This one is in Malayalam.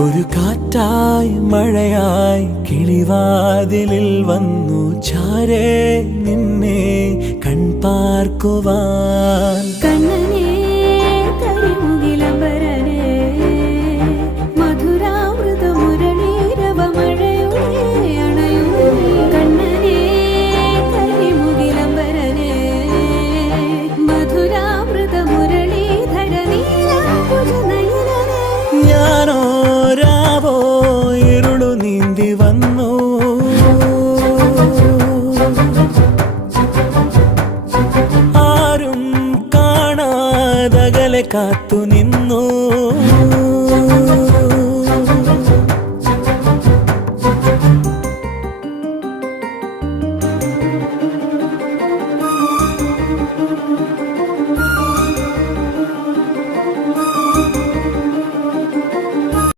ഒരു കാറ്റായി മഴയായി കിളിവാതിലിൽ വന്നു ചാരേ നിന്നെ കൺപാർക്കുവാൻ. കണ്ണനേ കരിമുകിലംബരനേ മധുരാമൃത മുരളീരവ മഴയുടെ അണയുന്നേ. കണ്ണനേ കരിമുകിലംബരനേ മധുരാമൃത മുരളീധര നീലാംബുജ നയനനേ. ഞാനോ രാവോ ഇരുളു നീന്തി വന്നു, ആരും കാണാതകലെ കാത്തു